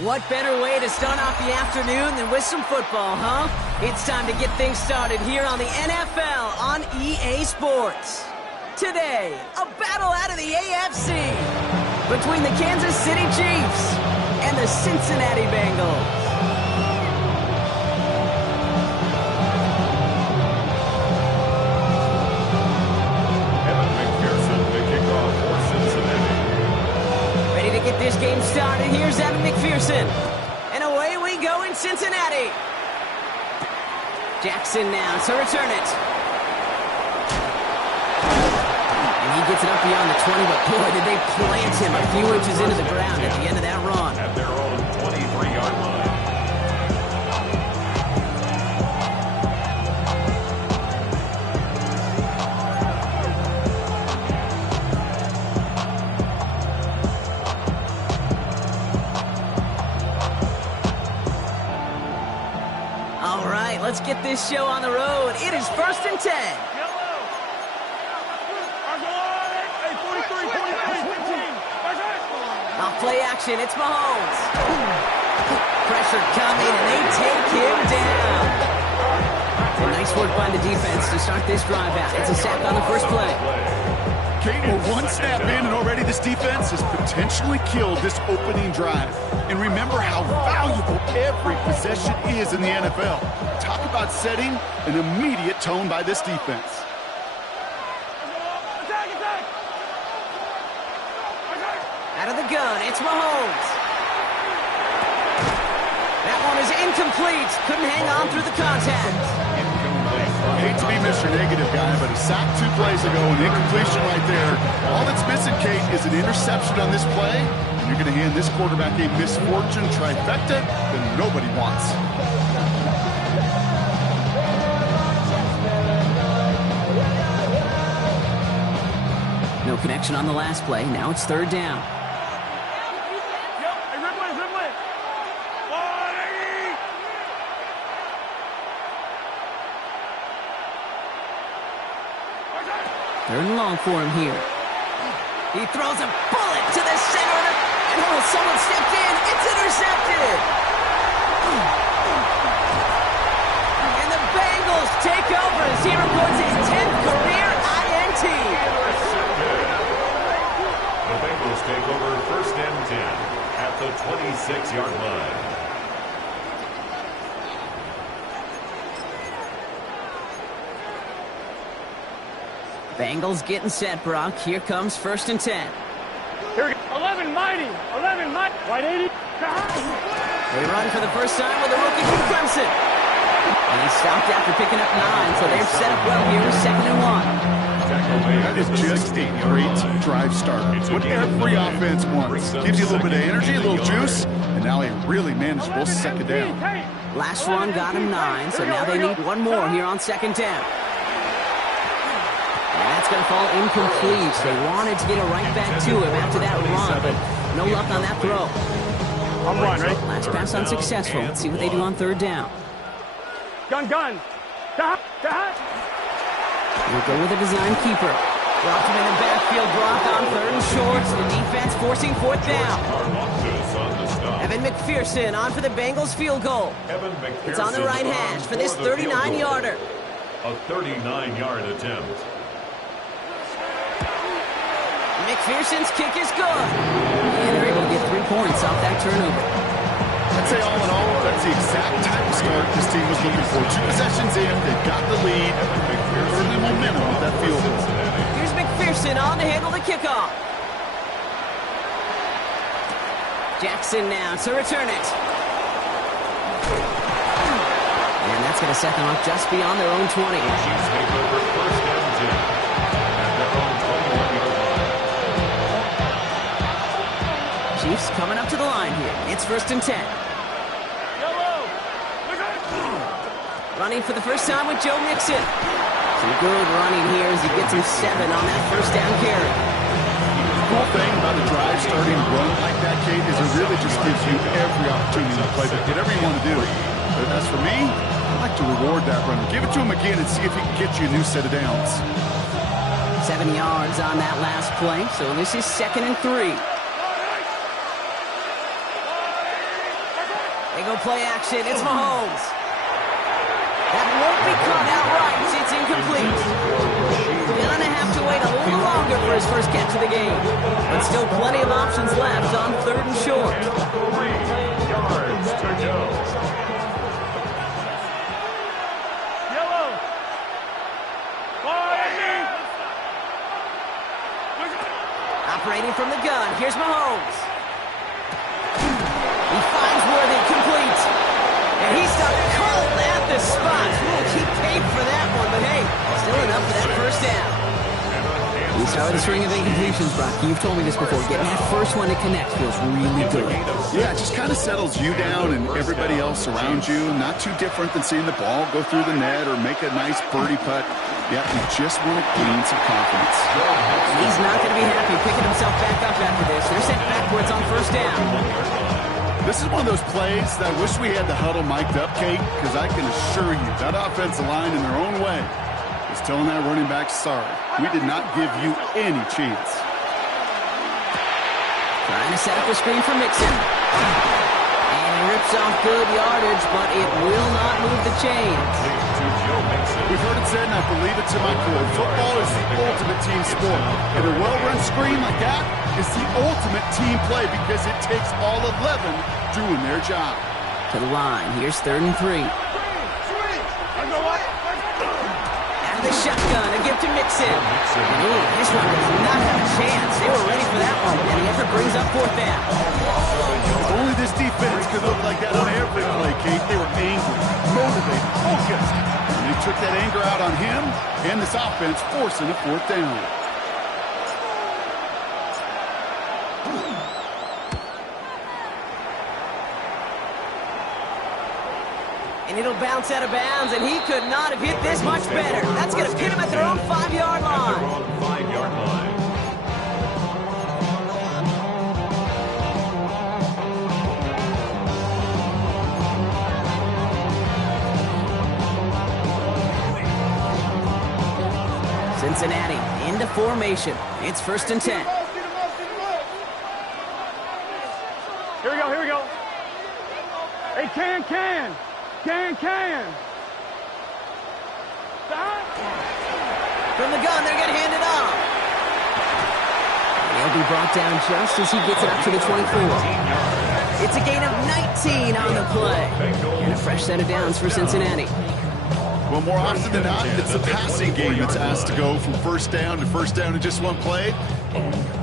What better way to start off the afternoon than with some football, huh? It's time to get things started here on the NFL on EA Sports. Today, a battle out of the AFC between the Kansas City Chiefs and the Cincinnati Bengals. Get this game started. Here's M26, and away we go in Cincinnati. Jackson now to return it, and he gets it up beyond the 20, but boy, did they plant him a few inches into the ground at the end of that run. At their own 23-yard line. Let's get this show on the road. It is 1st and 10. Off play action, it's Mahomes. Pressure coming, and they take him down. And nice work by the defense to start this drive out. It's a sack on the first play. Kate, we're one snap in, and already this defense has potentially killed this opening drive. And remember how valuable every possession is in the NFL. Talk about setting an immediate tone by this defense. Out of the gun, it's Mahomes. That one is incomplete. Couldn't hang on through the contact. Hate to be Mr. Negative guy, but a sack 2 plays ago, an incompletion right there. All that's missing, Kate, is an interception on this play. And you're going to hand this quarterback a misfortune trifecta that nobody wants. No connection on the last play. Now it's 3rd down. Third and long for him here. He throws a bullet to the center, and someone stepped in. It's intercepted. And the Bengals take over as he records his 10th career INT. The Bengals take over 1st and 10 at the 26-yard line. Bengals getting set, Brock. Here comes 1st and 10. Here we go. 11 mighty. White 80. They run for the first time with a rookie from Clemson. And he stopped after picking up 9, so they're set up well here with 2nd and 1. That is just a great drive starter. What every offense wants. Gives you a little bit of energy, a little juice, and now a really manageable 2nd down. Last run got him 9, so now they need one more here on 2nd down. That's going to fall incomplete. They wanted to get it right back to him after that run, but no luck on that throw. Last pass unsuccessful. Let's see what they do on 3rd down. Gun. We'll go with a design keeper. Dropped him in the backfield, block on 3rd and short. The defense forcing 4th down. M26 on for the Bengals field goal. It's on the right hash for this 39-yarder. A 39-yard attempt. McPherson's kick is good. And they're able to get 3 points off that turnover. I'd say all in all, that's the exact type of start this team was looking for. 2 possessions in, they've got the lead. Early momentum with that field goal. Here's McPherson on to handle the kickoff. Jackson now to return it. And that's going to set them up just beyond their own 20. Chiefs take over 1st and 10 at their own 21-yard line. Chiefs coming up to the line here. It's 1st and 10. Running for the first time with Joe Mixon. Some good running here as he gets him 7 on that 1st down carry. The cool thing about a drive starting run like that, Kate, is it really just gives you every opportunity to play whatever you want to do. But as for me, I like to reward that run. Give it to him again and see if he can get you a new set of downs. 7 yards on that last play, so this is 2nd and 3. They go play action. It's Mahomes. That won't be caught outright. It's incomplete. Gonna have to wait a little longer for his first catch of the game. But still plenty of options left on 3rd and short. 3 yards to go. Yellow. Operating from the gun. Here's Mahomes. He finds Worthy, complete. And he stopped cold at the spot. We'll keep paid for that one, but hey, still enough for that first down. We started a string of incompletions, Brock. You've told me this before. Getting that first one to connect feels really good. Yeah, it just kind of settles you down and everybody else around you. Not too different than seeing the ball go through the net or make a nice birdie putt. Yeah, you just want to gain some confidence. He's not going to be happy picking himself back up after this. They're sent backwards on first down. This is one of those plays that I wish we had the huddle mic'd up, Kate, because I can assure you that offensive line in their own way is telling that running back, sorry, we did not give you any chance. Trying to set up a screen for Mixon. And he rips off good yardage, but it will not move the chains. We've heard it said, and I believe it to my core, football is the ultimate team sport. And a well-run screen like that is the ultimate team play because it takes all 11 doing their job. To the line. Here's 3rd and 3. Out of the shotgun, a gift to Mixon. Ooh, this one does not have a chance. They were ready for that one, and the effort brings up 4th down. Only this defense could look like that on every play, Kate. They were angry, motivated, focused. And they took that anger out on him and this offense, forcing a 4th down. And it'll bounce out of bounds, and he could not have hit this much better. That's going to pin him at their own 5-yard line. Their own 5-yard line. Cincinnati into formation. It's 1st and 10. Here we go, here we go. Hey, can. From the gun, they're going to hand it off. He'll be brought down just as he gets it up to the 24. It's a gain of 19 on the play. And a fresh set of downs for Cincinnati. Well, more often than not, it's the passing game that's asked to go from first down in just one play.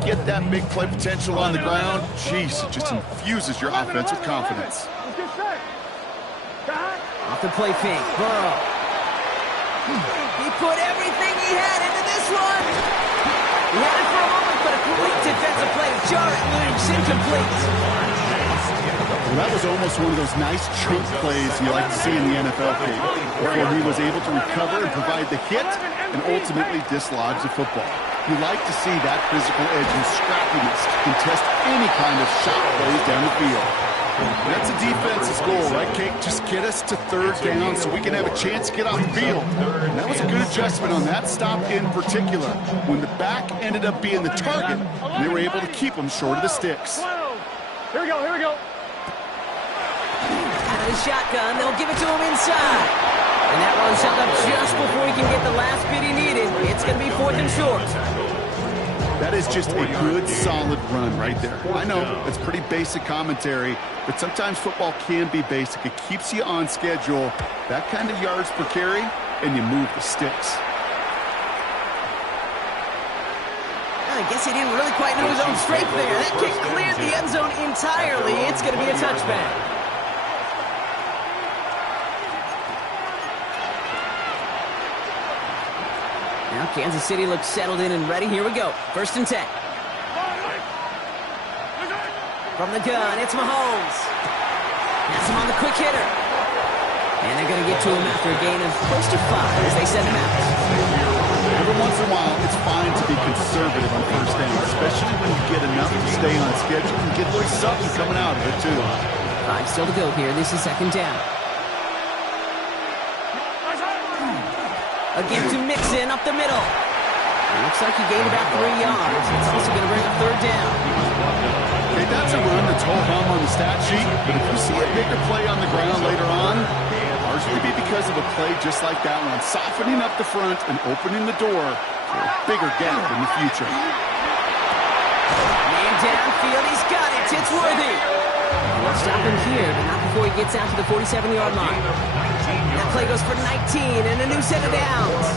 Get that big play potential on the ground. Jeez, it just infuses your offense with confidence. Off the play fake, Burrow. He put everything he had into this one. He had it for a moment, but a great defensive play to jar it loose, incomplete. Well, that was almost one of those nice chunk plays you like to see in the NFL, Kate, where he was able to recover and provide the hit and ultimately dislodge the football. You like to see that physical edge and scrappiness to contest any kind of shot plays down the field. That's a defense's goal, right, Kate? Just get us to 3rd down so we can have a chance to get off the field. And that was a good adjustment on that stop in particular. When the back ended up being the target, they were able to keep him short of the sticks. Here we go. Out of the shotgun, they'll give it to him inside. And that one's held up just before he can get the last bit he needed. It's going to be 4th and short. That is just a good, solid run right there. I know it's pretty basic commentary, but sometimes football can be basic. It keeps you on schedule, that kind of yards per carry, and you move the sticks. I guess he didn't really quite know his own strength there. That kick cleared the end zone entirely. It's going to be a touchback. Now Kansas City looks settled in and ready. Here we go. 1st and 10. From the gun, it's Mahomes. That's him on the quick hitter. And they're going to get to him after a gain of close to 5 as they send him out. Every once in a while, it's fine to be conservative on first down, especially when you get enough to stay on schedule and get a little something coming out of it, too. 5 still to go here. This is 2nd down. A gift to Mixon up the middle. Looks Looks like he gained about 3 yards. It's also going to bring up third down. Okay, that's a run that's ho-hum on the stat sheet, but if you see a bigger play on the ground later on, largely be because of a play just like that one, softening up the front and opening the door for a bigger gap in the future. Man downfield, he's got it. It's Worthy. We'll stop him here, but not before he gets out to the 47-yard line. That play goes for 19 and a new set of downs.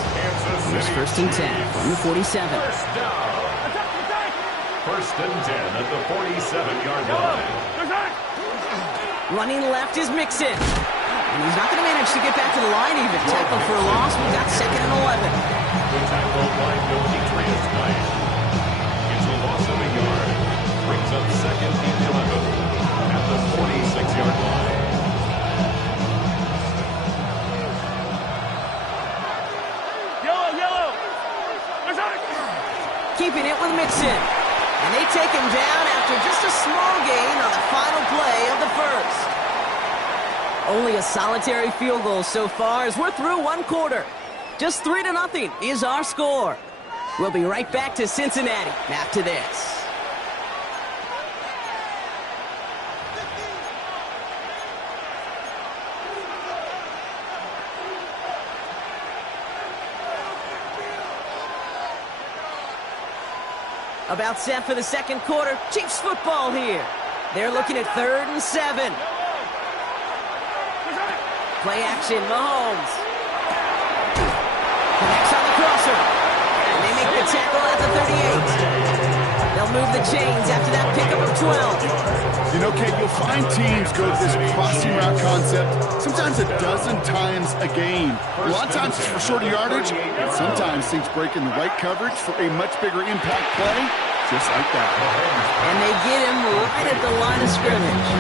Here's 1st and 10 from the 47. First and 10 at the 47-yard line. Running left is Mixon. And he's not going to manage to get back to the line even. Tackle for a loss. We've got 2nd and 11. The tackle by Demetrius Knight. It's a loss of a yard. Brings up 2nd and 11 at the 46-yard line. Yellow. Keeping it with Mixon. And they take him down after just a small gain on the final play of the first. Only a solitary field goal so far as we're through 1 quarter. Just 3-0 is our score. We'll be right back to Cincinnati after this. About set for the 2nd quarter. Chiefs football here. They're looking at 3rd and 7. Play action, Mahomes. Connects on the crosser. And they make the tackle at the 38. They'll move the chains after that pickup of 12. You know, Kate, you'll find teams go to this crossing route concept sometimes a dozen times a game. A lot of times it's for shorter yardage, and sometimes things break in the right coverage for a much bigger impact play, just like that. And they get him right at the line of scrimmage.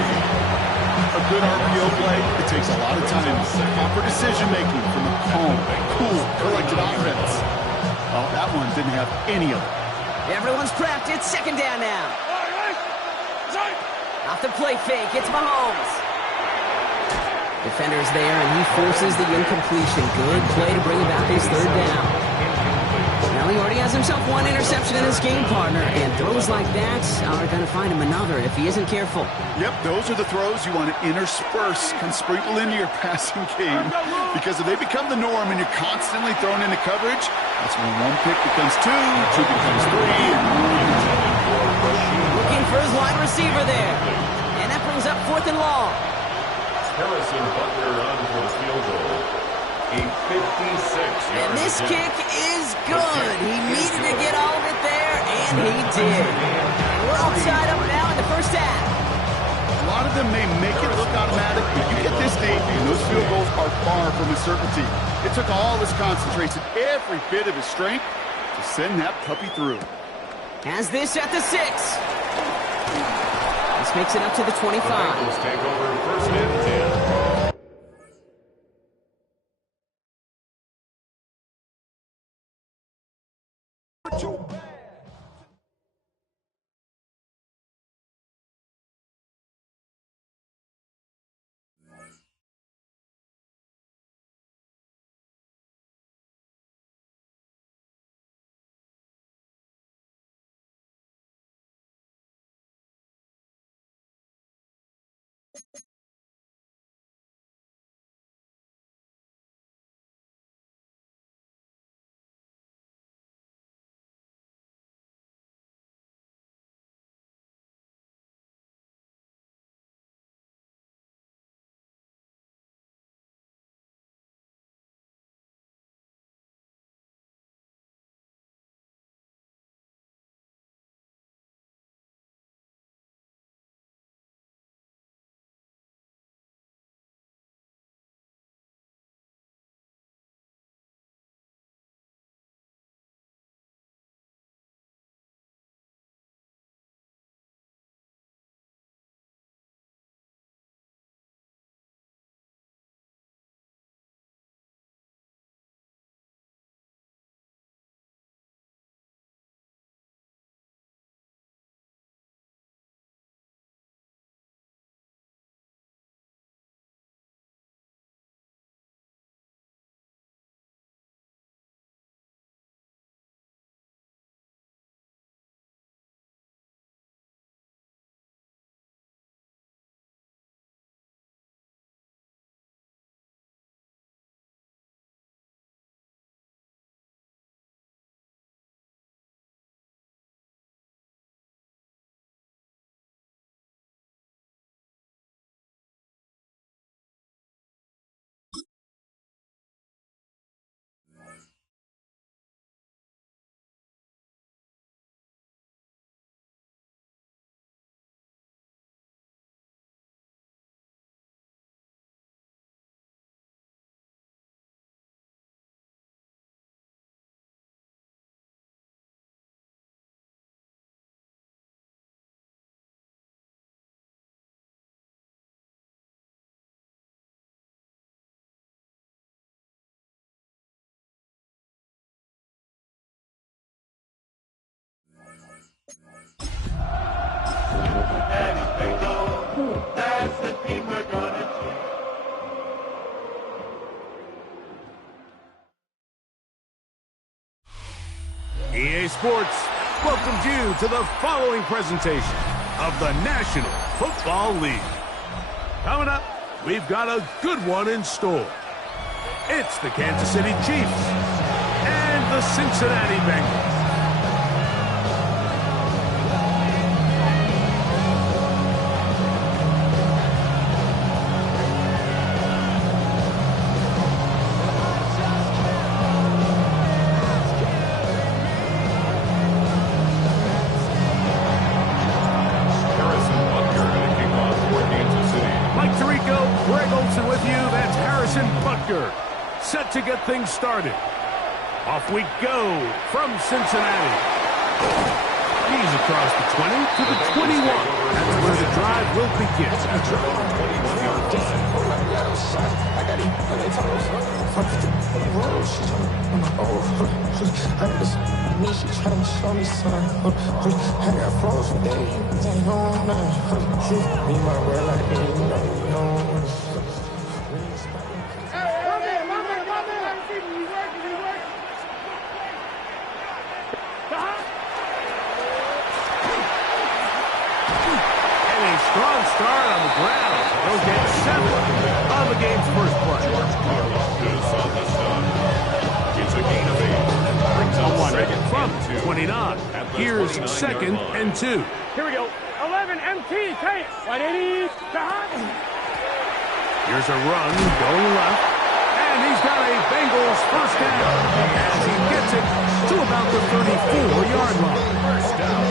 A good RPO play, it takes a lot of time. Proper decision-making from a calm, cool, collected offense. Well, that one didn't have any of it. Everyone's prepped. It's 2nd down now. Off the play fake, it's Mahomes. Defender's there, and he forces the incompletion. Good play to bring about his 3rd down. Now he already has himself 1 interception in his game partner, and throws like that are going to find him another if he isn't careful. Yep, those are the throws you want to intersperse and sprinkle into your passing game. Because if they become the norm and you're constantly thrown into coverage, that's when 1 pick becomes 2, 2 becomes 3, and looking for his wide receiver there. And that brings up 4th and long. Harrison Butler on for the field goal. A 56-yard And this kick is good. He needed to get all of it there, and he did. And we're all tied up now in the first half. a lot of them may make it look automatic, but you get this deep, and those field goals are far from a certainty. It took all his concentration, every bit of his strength, to send that puppy through. Has this at the 6. This makes it up to the 25. The Bengals take over 1st and 10. EA Sports welcomes you to the following presentation of the National Football League. Coming up, we've got a good one in store. It's the Kansas City Chiefs and the Cincinnati Bengals. Set to get things started. Off we go from Cincinnati. He's across the 20 to the 21. That's where the drive will begin. Strong start on the ground. They'll get 7 on the game's first play. It's a gain of 8. Brings up second from 29. Here's 2nd and 2. Here we go. 11 MT, take. 180. Here's a run going left. And he's got a Bengals first down. As he gets it to about the 34-yard line. First down.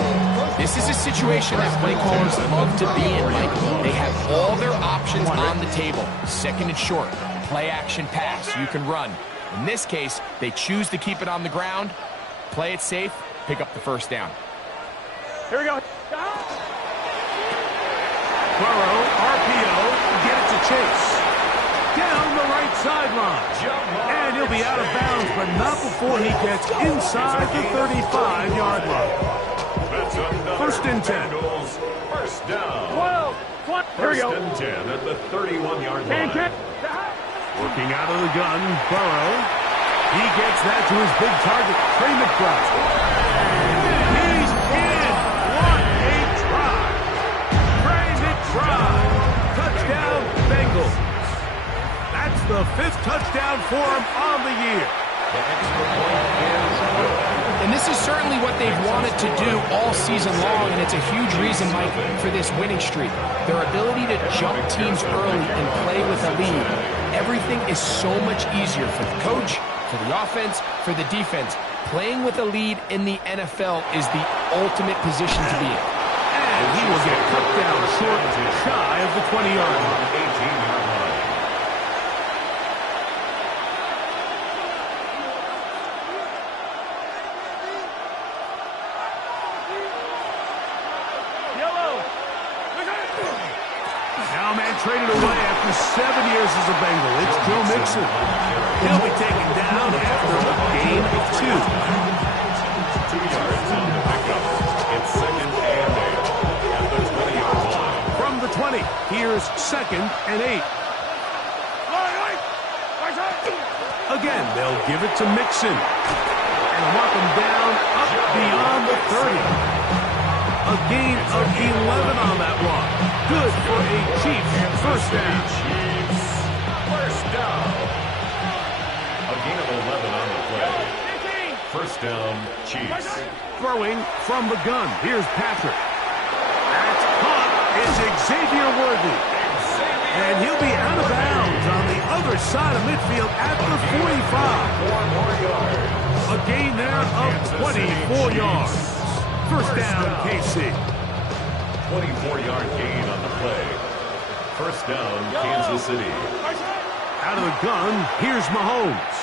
This is a situation that play callers love to be in, Mike. They have all their options on the table. Second and short, play action pass, you can run. In this case, they choose to keep it on the ground, play it safe, pick up the first down. Here we go. Burrow, RPO, get it to Chase. Down the right sideline. And he'll be out of bounds, but not before he gets inside the 35-yard line. First and 10. First down. 12. Here we go. First and 10 at the 31-yard line. Working out of the gun, Burrow. He gets that to his big target, Trey McBride. He's in. What a try. Trey McBride. Touchdown, Bengals. That's the 5th touchdown for him on the year. The extra point is good. And this is certainly what they've wanted to do all season long, and it's a huge reason, Mike, for this winning streak. Their ability to jump teams early and play with a lead. Everything is so much easier for the coach, for the offense, for the defense. Playing with a lead in the NFL is the ultimate position to be in. And he will get cut down short, shy of the 20-yard line. 18-yard line. Traded away after 7 years as a Bengal. It's Joe Mixon. He'll be taken down after a gain of 2. 2 yards on the pickup. It's 2nd and 8 at the 20-yard line. From the 20, here's 2nd and 8. Again, they'll give it to Mixon. And mark him down up beyond the 30. A gain of 11 on that one. Good for a Chiefs first down. Chiefs first down. A gain of 11 on the play. First down, Chiefs. Throwing from the gun. Here's Patrick. That's caught. It's Xavier Worthy. And he'll be out of bounds on the other side of midfield at the 45. 4 more yards. A gain there of 24 yards. First down, KC. 24-yard gain on the play. First down, Kansas City. Out of the gun, here's Mahomes.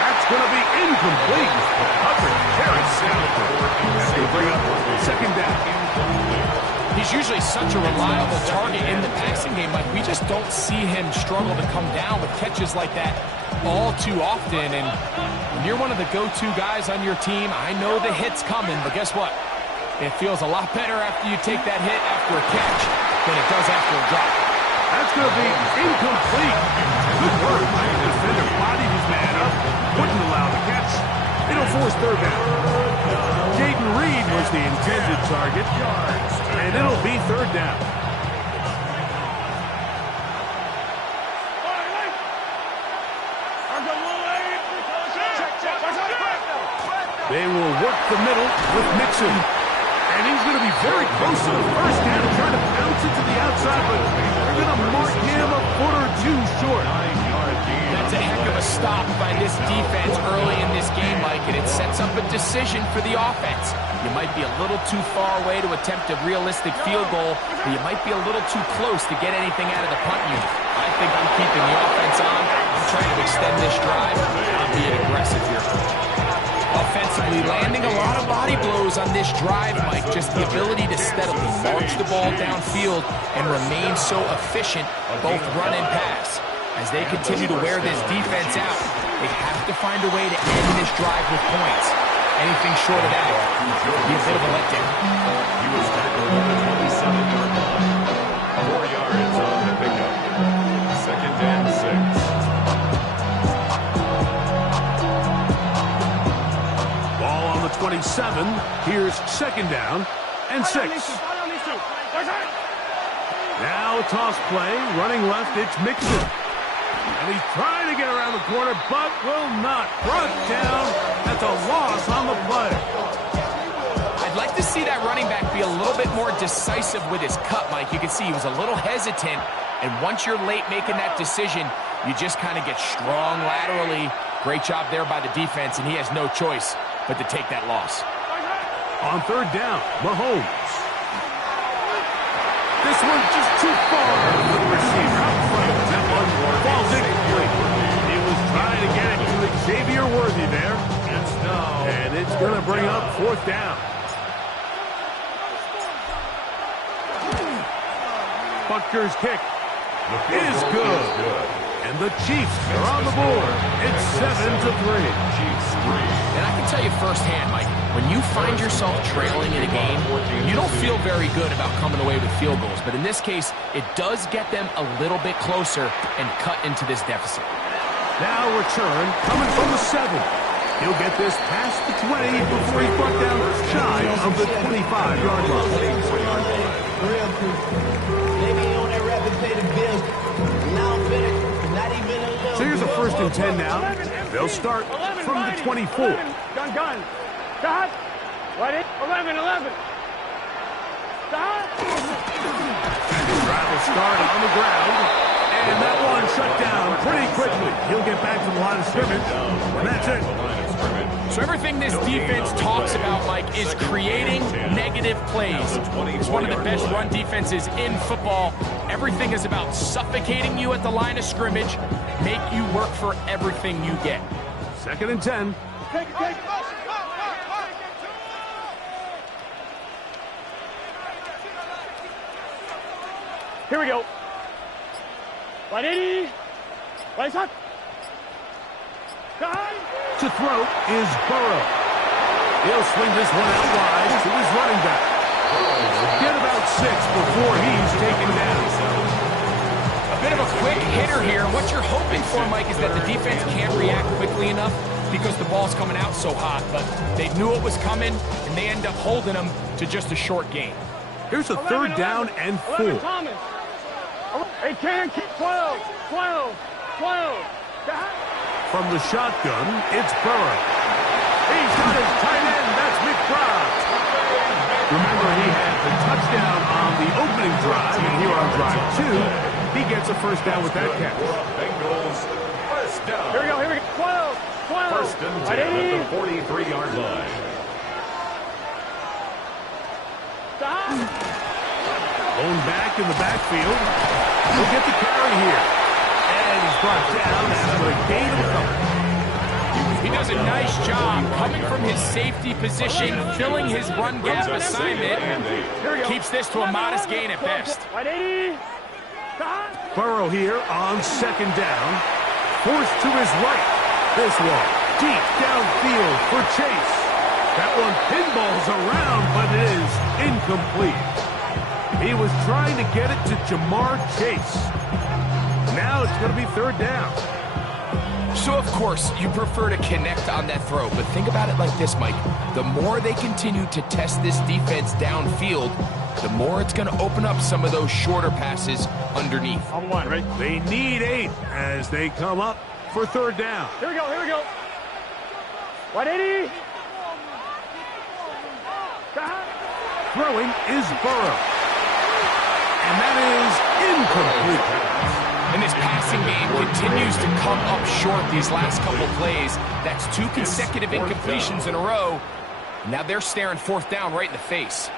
That's going to be incomplete. Coverage carries Sanford. As they bring up 2nd down. He's usually such a reliable target in the passing game. Like, we just don't see him struggle to come down with catches like that all too often. And when you're one of the go-to guys on your team, I know the hit's coming, but guess what? It feels a lot better after you take that hit after a catch than it does after a drop. That's going to be incomplete. Good work by the defender. Bodied his man up. Wouldn't allow the catch. It'll force third down. Jaden Reed was the intended target, and it'll be third down. They will work the middle with Mixon. And he's going to be very close to the first down and try to bounce it to the outside, but they're going to mark him a foot or two short. That's a heck of a stop by this defense early in this game, Mike, and it sets up a decision for the offense. You might be a little too far away to attempt a realistic field goal, but you might be a little too close to get anything out of the punt unit. I think I'm keeping the offense on. I'm trying to extend this drive. I'm being aggressive here. Offensively, landing a lot of body blows on this drive, Mike. Just the ability to steadily march the ball downfield and remain so efficient, both run and pass. As they continue to wear this defense out, they have to find a way to end this drive with points. Anything short of that would be a bit of a letdown. He was tackled on the 27-yard line. 4 yards on the pickup. 2nd and 6. Ball on the 27. Here's 2nd down and 6. Now a toss play. Running left, it's Mixon. And he's trying to get around the corner, but will not. Brought down at the loss on the play. I'd like to see that running back be a little bit more decisive with his cut, Mike. You can see he was a little hesitant, and once you're late making that decision, you just kind of get strong laterally. Great job there by the defense, and he has no choice but to take that loss. On 3rd down, Mahomes. This one's just too far for the receiver. Out front, that one falls incomplete. He was trying to get it to Xavier Worthy there. And it's going to bring up 4th down. Butker's kick is good. And the Chiefs are on the board. It's 7-3. And I can tell you firsthand, Mike, when you find yourself trailing in a game, you don't feel very good about coming away with field goals. But in this case, it does get them a little bit closer and cut into this deficit. Now return coming from the 7. He'll get this past the 20 before he's brought down shy of the 25-yard line. So here's a 1st and 10 now. They'll start from the 24. Gun. Stop. Ready? 11. Stop. Drive will start on the ground. And that one shut down pretty quickly. He'll get back to the line of scrimmage. And that's it. So everything this defense talks about, Mike, is creating negative plays. It's one of the best run defenses in football. Everything is about suffocating you at the line of scrimmage, make you work for everything you get. 2nd and 10. Take it. Here we go. 180. Right up. To throw is Burrow. He'll swing this one out wide to his running back. Get about 6 before he's taken down. A bit of a quick hitter here. What you're hoping for, Mike, is that the defense can't react quickly enough because the ball's coming out so hot. But they knew it was coming, and they end up holding them to just a short gain. Here's a 3rd down and 4. Hey, can keep 12. From the shotgun, it's Burrow. He's got his tight end. That's McBride. Remember, he had the touchdown on the opening drive, and here on drive 2, he gets a 1st down with that catch. Bengals, 1st down. Here we go. 12. 1st and 10 at the 43-yard line. Stop. Going back in the backfield. He'll get the carry here. And he's brought down after a gain of a couple. He does a nice job coming from his safety position, filling his run gap assignment. Keeps this to a modest gain at best. 180. Burrow here on 2nd down. Forced to his right. This one deep downfield for Chase. That one pinballs around, but it is incomplete. He was trying to get it to Jamar Chase. Now it's going to be 3rd down. So, of course, you prefer to connect on that throw, but think about it like this, Mike. The more they continue to test this defense downfield, the more it's going to open up some of those shorter passes underneath. On one, right? They need 8 as they come up for third down. Here we go, here we go. 180. Throwing is Burrow. And that is incomplete. And this passing game continues to come up short these last couple plays. That's 2 consecutive incompletions in a row. Now they're staring fourth down right in the face.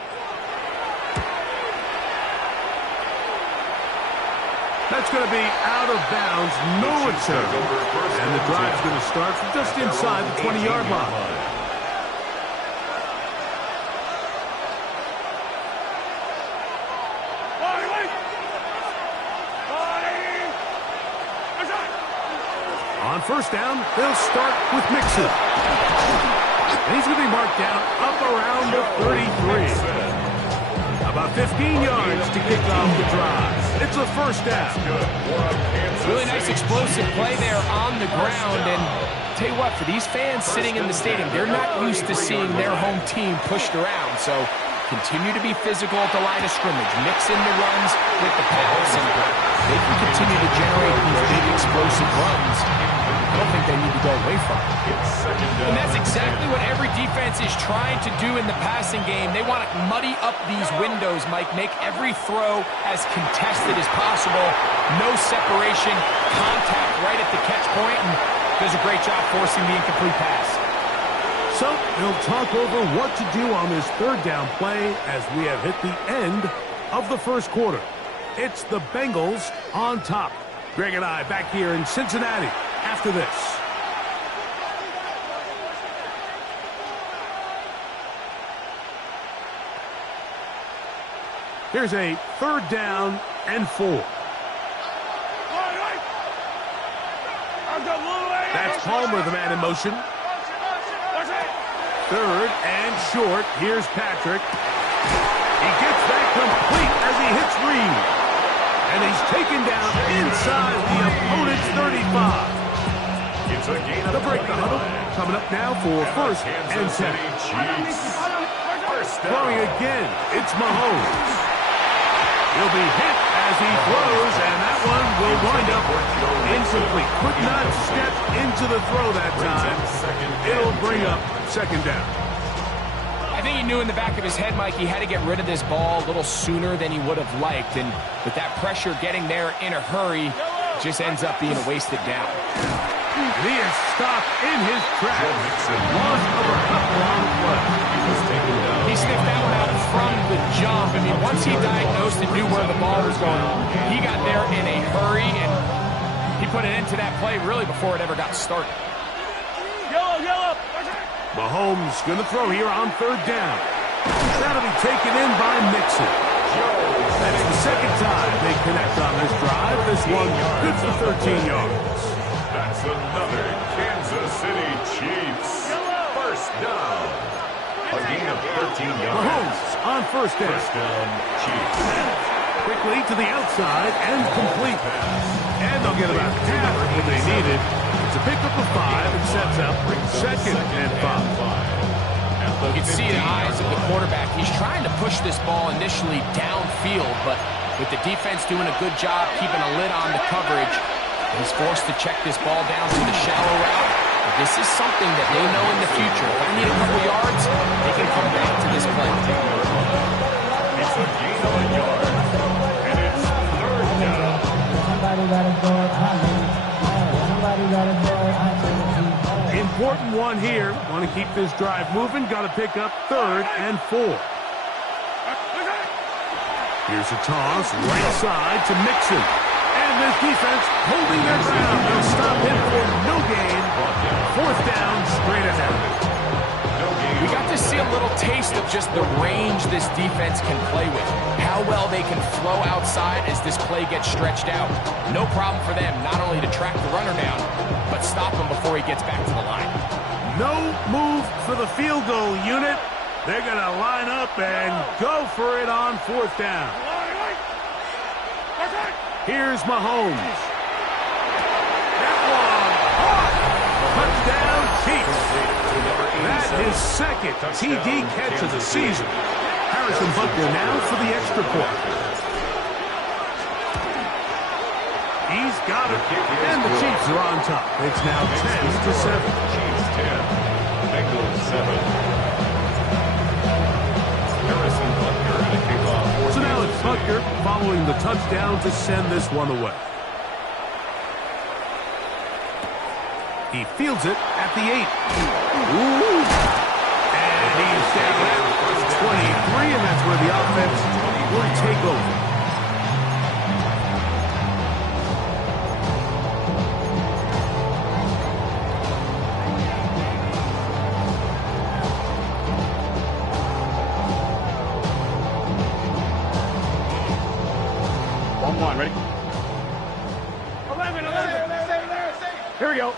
That's going to be out of bounds, no return. And the drive's going to start from just inside the 20-yard line. On first down, they'll start with Mixon. And he's going to be marked down up around the 33. About 15 yards to kick off the drive. It's a first down. Really nice explosive play there on the ground. And tell you what, for these fans sitting in the stadium, they're not used to seeing their home team pushed around. So continue to be physical at the line of scrimmage. Mix in the runs with the pass. And they can continue to generate these big explosive runs. I don't think they need to go away from it. And that's exactly what every defense is trying to do in the passing game. They want to muddy up these windows, Mike, make every throw as contested as possible. No separation, contact right at the catch point, and does a great job forcing the incomplete pass. So they'll talk over what to do on this third down play as we have hit the end of the first quarter. It's the Bengals on top. Greg and I back here in Cincinnati after this. Here's a third down and 4. That's Palmer, the man in motion. Third and short. Here's Patrick. He gets that complete as he hits Reed. And he's taken down inside the opponent's 35. The break the huddle. Coming up now for first and 10. Throwing again. It's Mahomes. He'll be hit as he throws, and that one will wind up incomplete. Could not step into the throw that time. It'll bring up second down. I think he knew in the back of his head, Mike, he had to get rid of this ball a little sooner than he would have liked. And with that pressure getting there in a hurry, it just ends up being a wasted down. And he is stopped in his tracks. Loss of a couple on the play. He sniffed that one out from the jump. I mean, once he diagnosed and knew where the ball was going, he got there in a hurry, and he put an end to that play really before it ever got started. Yellow. Mahomes going to throw here on third down. That'll be taken in by Mixon. That's the second time they connect on this drive. This one good for 13 yards. That's another Kansas City Chiefs. First down. A gain of 13 yards. Mahomes on first down. First down, Chiefs. Quickly to the outside and complete. And they'll get about half of what they needed. It's a pickup of 5 and sets up second and 5. You can see the eyes of the quarterback. He's trying to push this ball initially downfield, but with the defense doing a good job keeping a lid on the coverage, he's forced to check this ball down to the shallow route. This is something that they know in the future. If I need a couple yards, they can come back to this play. It's a gain of a yard, and it's third down. Somebody got a door. Somebody got a door. Important one here. Want to keep this drive moving. Got to pick up third and 4. Here's a toss. Right side to Mixon. And this defense holding their ground. They'll stop him for no gain. Fourth down, straight ahead. We got to see a little taste of just the range this defense can play with. How well they can flow outside as this play gets stretched out. No problem for them not only to track the runner down, but stop him before he gets back to the line. No move for the field goal unit. They're going to line up and go for it on fourth down. Here's Mahomes. That one Touchdown, Chiefs. That's his second TD catch of the season. Harrison Butker now for the extra point. He's got it, and the Chiefs are on top. It's now 10-7. Chiefs 10, Bengals 7. Harrison Butker and a kickoff. So now it's Butker following the touchdown to send this one away. He fields it at the 8. Ooh. And he's down at 23, and that's where the offense will take over. One, ready? 11. Here we go.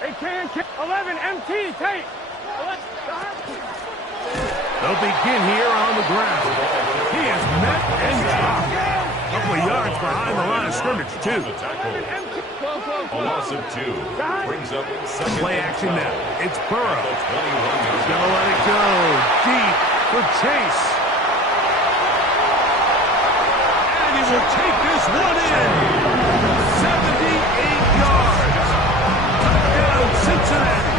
Hey, can 11, MT, take. They'll begin here on the ground. He is met and dropped. A couple of yards behind the line of scrimmage, too. A loss of 2. Brings up second. Play action now. It's Burrow. He's going to let it go. Deep for Chase. And he will take this one in. 78 yards. Touchdown, Cincinnati.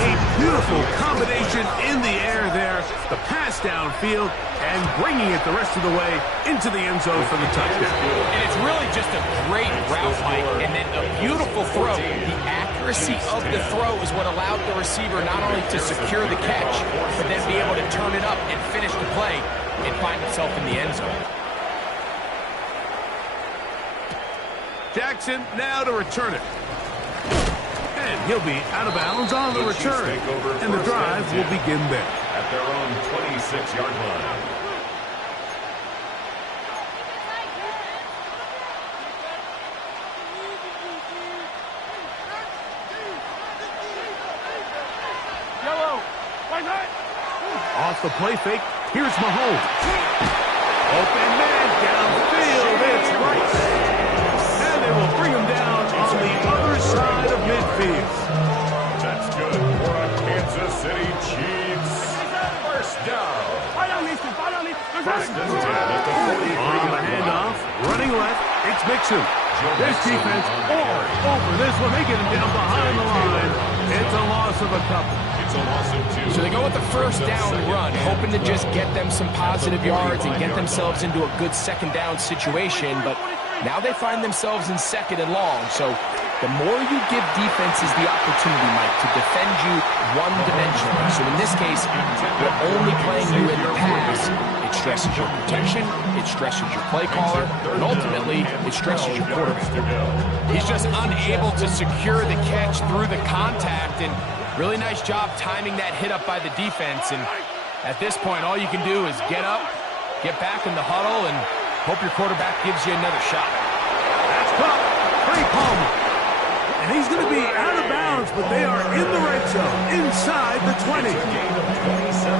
A beautiful combination in the air there. The pass downfield and bringing it the rest of the way into the end zone for the touchdown. And it's really just a great route, Mike, and then a beautiful throw. The accuracy of the throw is what allowed the receiver not only to secure the catch, but then be able to turn it up and finish the play and find himself in the end zone. Jackson now to return it. And he'll be out of bounds on the return. And the drive will begin there. At their own 26-yard line. Yellow. Off the play fake, here's Mahomes. Open man downfield, it's Rice. And they will bring him down on the other side of midfield. That's good for a Kansas City Chiefs. First down. First and 10 at the 43. On the handoff, running left, it's Mixon. This defense all over this one. They get him down behind the line. It's a loss of a couple. It's a loss of 2. So they go with the first down run, hoping to just get them some positive yards and get themselves into a good second down situation, but now they find themselves in second and long. So the more you give defenses the opportunity, Mike, to defend you one-dimensionally. So in this case, they're only playing you in the pass. It stresses your protection, it stresses your play caller, and ultimately, it stresses your quarterback. He's just unable to secure the catch through the contact, and really nice job timing that hit up by the defense. And at this point, all you can do is get up, get back in the huddle, and hope your quarterback gives you another shot. That's caught. Trey Palmer. And he's going to be out of bounds, but they are in the red zone, inside the 20.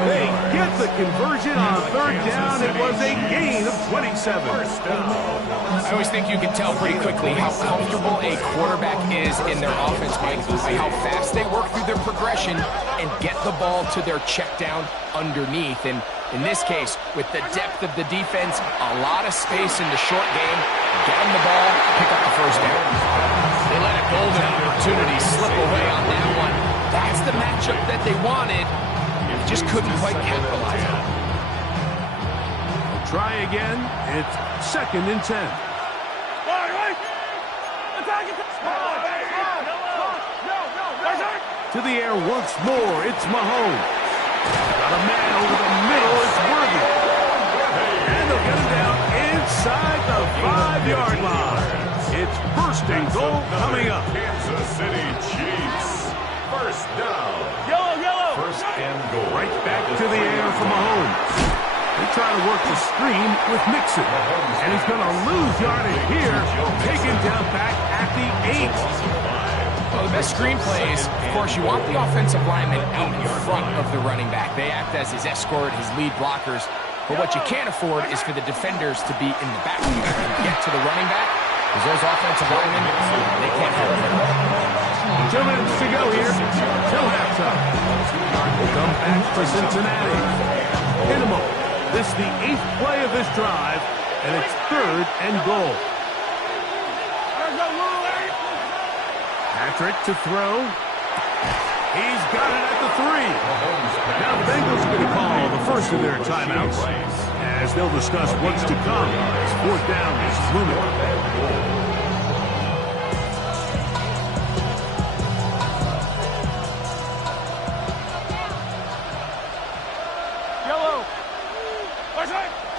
They get the conversion on third down. It was a gain of 27. I always think you can tell pretty quickly how comfortable a quarterback is in their offense, Mike, by how fast they work through their progression and get the ball to their check down underneath. And in this case, with the depth of the defense, a lot of space in the short game, get them the ball, pick up the first down. They let a golden opportunity slip away on that one. That's the matchup that they wanted. They just couldn't quite capitalize on it. Try again. It's second and 10. To the air once more. It's Mahomes. Got a man over the middle. It's Worthy. And they'll get him down inside the 5-yard line. It's first and goal coming up. Kansas City Chiefs. First down. Yellow. First and goal. Right back to the air for Mahomes. They try to work the screen with Mixon. And he's going to lose yardage here. Taken down back at the 8. Well, the best screen plays, of course, you want the offensive lineman out in front of the running back. They act as his escort, his lead blockers. But what you can't afford is for the defenders to be in the backfield and get to the running back Because those offensive linemen, they can't help it. 2 minutes to go here till halftime. We'll come back for Cincinnati. In a moment, this is the 8th play of this drive, and it's 3rd and goal. Patrick to throw. He's got it at the 3. Now the Bengals are going to call the first of their timeouts as they'll discuss what's to come as 4th down is looming.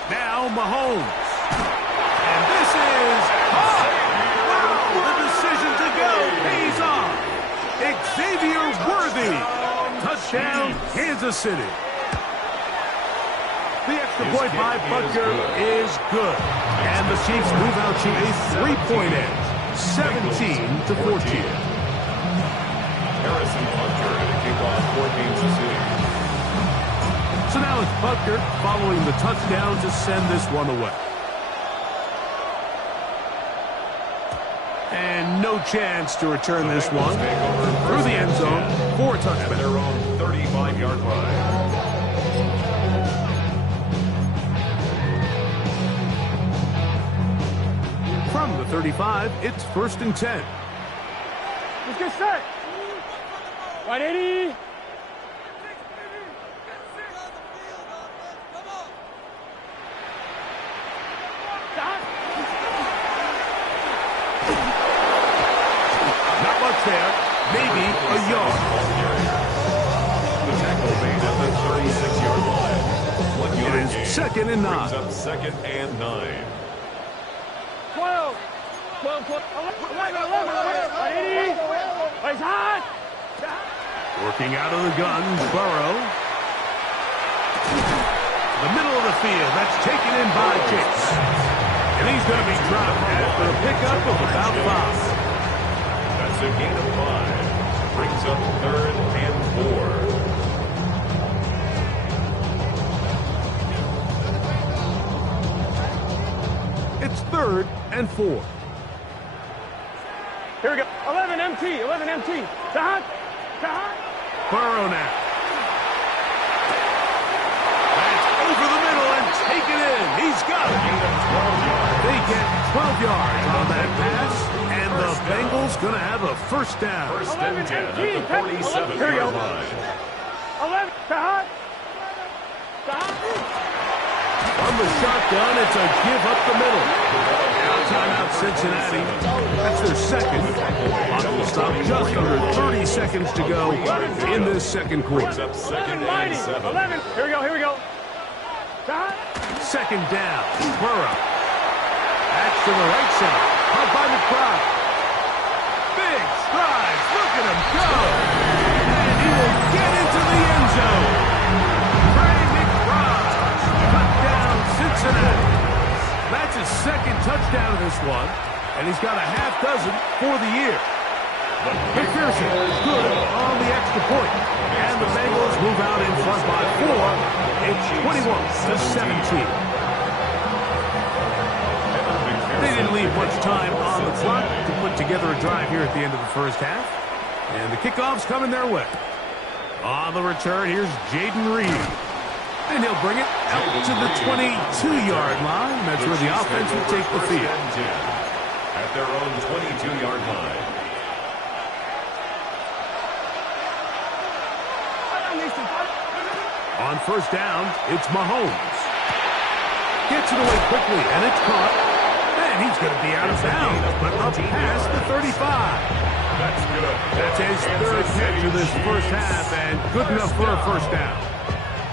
Now Mahomes. And this is hot. Wow, the decision to go pays off. Xavier Worthy. Touchdown, Kansas City. The extra point by Butker is good. And the Chiefs move out to a 3-point edge, 17-14. Harrison Butker to kick off for Kansas City. So now it's Butker following the touchdown to send this one away. And no chance to return this one through the end zone for a touchback. At their own 35-yard line. From the 35, it's 1st and 10. Let's get set. 180. There, maybe a yard. The tackle made at the 36-yard line. 1 yard It is gain. 2nd and 9. Brings up 2nd and 9. 12. 12. 180. It's hot. Working out of the gun, Burrow. The middle of the field, that's taken in by Chase. And he's going to be dropped after a pickup of about 5. That's a gain of 5. Brings up 3rd and 4. It's 3rd and 4. Here we go. 11 MT. 11 MT. Dot. Dot. Burrow now. That's over the middle and taken in. He's got it. They get 12 yards on that pass, and the Bengals going to have a 1st down. 1st and 10 at the 47-yard line. 11. Dot. Dot. From the shotgun, it's a give up the middle. Now timeout Cincinnati. That's their 2nd. Clock will stop just under 30 seconds to go in this 2nd quarter. Brings up 2nd and 7. 11. Here we go. Here we go. Dot. 2nd down. Burrow. That's to the right side. Caught by McBride. Big strides. Look at him go. And he will get into the end zone. Cincinnati. That's his 2nd touchdown of this one, and he's got a half dozen for the year. McPherson good on the extra point, and the Bengals move out in front by 4. It's 21-17. They didn't leave much time on the clock to put together a drive here at the end of the 1st half, and the kickoff's coming their way. On the return, here's Jaden Reed. And he'll bring it out to the 22-yard line. That's where the offense will take the field. At their own 22-yard line. On 1st down, it's Mahomes. Gets it away quickly, and it's caught. And he's going to be out of bounds, but up past the 35. That's good. That's his 3rd catch of this 1st half, and good enough for a 1st down.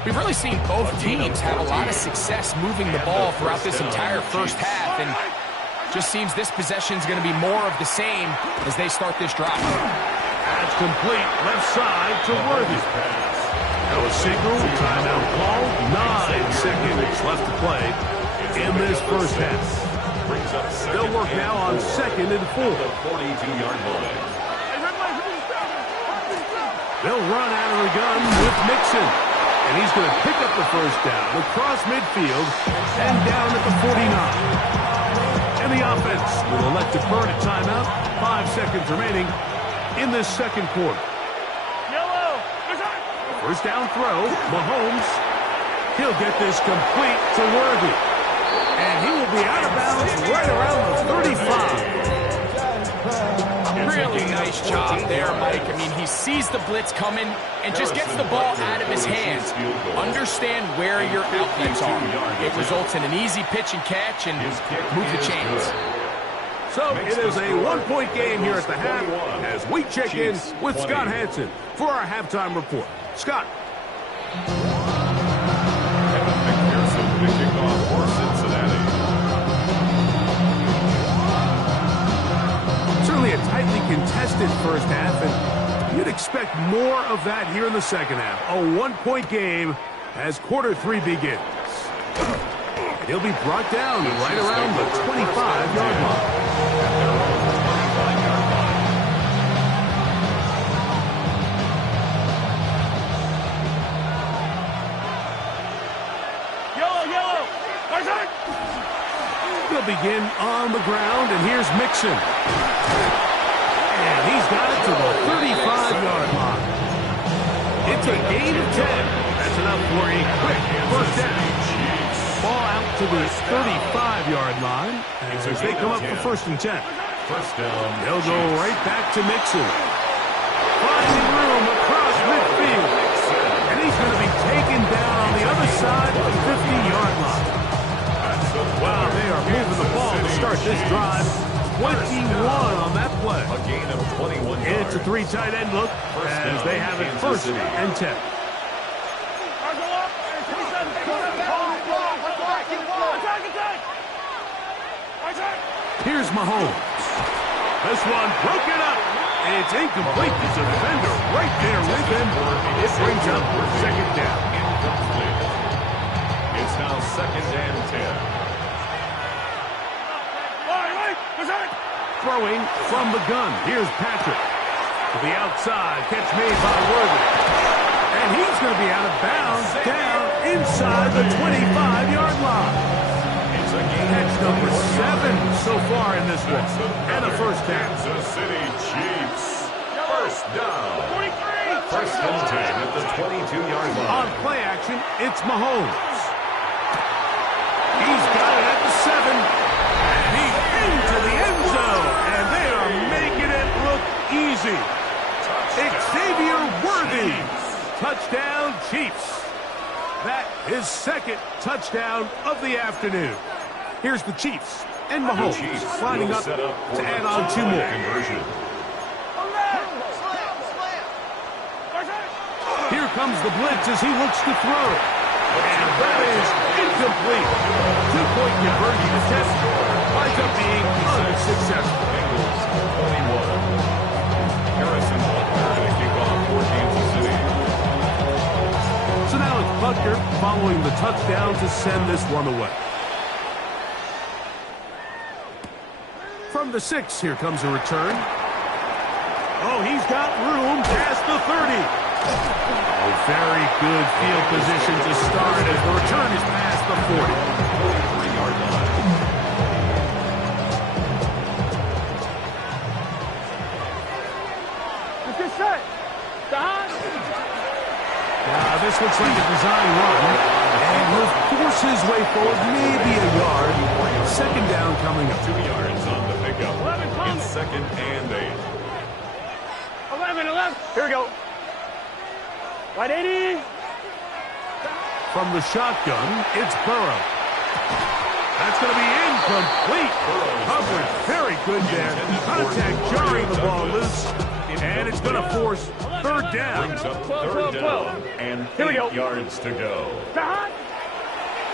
We've really seen both teams have a lot of success moving the ball throughout this entire 1st half, and just seems this possession is going to be more of the same as they start this drive. That's complete left side to Worthy. Now a signal, timeout call, 9 seconds left to play in this 1st half. They'll work now on 2nd and 4. 42-yard line. They'll run out of the gun with Mixon. And he's going to pick up the 1st down across midfield and down at the 49. And And the offense will elect to burn a timeout. 5 seconds remaining in this second quarter. Yellow. First down throw. Mahomes. He'll get this complete to Worthy. And he will be out of bounds right around the 35. Really nice job there, Mike. I mean, he sees the blitz coming and just gets the ball out of his hands. Understand where your outlets are. It results in an easy pitch and catch and move the chains. So it is a one-point game here at the half as we check in with Scott Hansen for our halftime report. Scott. The kickoff for Cincinnati. Certainly a tightly contested first half, and you'd expect more of that here in the second half. A one-point game as quarter 3 begins. And he'll be brought down right around the 25-yard line. He'll begin on the ground, and here's Mixon. And he's got it to the 35-yard line. It's a gain of 10. That's enough for a quick first down. Ball out to the 35-yard line as they come up for first and 10. First down. They'll go right back to Mixon. Finding room across midfield. And he's going to be taken down on the other side of the 50-yard line. Wow, they are moving the ball to start this drive. 21 on that play. A gain of 21 yards. It's a 3 tight end look as they have it first and 10. Here's Mahomes. This one broken up. It's incomplete. It's a defender right there with him. It brings up second down. Incomplete. It's now second and 10. Throwing from the gun. Here's Patrick. To the outside. Catch made by Worthy. And he's going to be out of bounds down inside the 25-yard line. It's a gain. Catch number 7 so far in this one. And a first down. Kansas City Chiefs. First down. 43. First and 10 at the 22-yard line. On play action, it's Mahomes. He's got it at the 7. And he's into the end zone. And they are making it look easy. Xavier Worthy. Touchdown, Chiefs. That is second touchdown of the afternoon. Here's the Chiefs and Mahomes lining up to add on 2 more. Conversion. Here comes the blitz as he looks to throw. And that is incomplete. 2-point conversion attempt winds up being unsuccessful. Bengals 21. Harrison Butker to kick off for Kansas City. So now it's Butker following the touchdown to send this one away. From the 6, here comes a return. Oh, he's got room past the 30. Oh, very good field position to start as the return is past the 40. 43-yard line. Let's get set. This looks like a design run. And he'll force his way forward, maybe a yard. Second down coming up. 2 yards on the pickup. 11, It's second and 8. 11. Here we go. Right 80. From the shotgun, it's Burrow. That's going to be incomplete. Coverage very good there. Contact jarring the ball loose. And it's going to force third down. Brings up third down and 8 yards to go.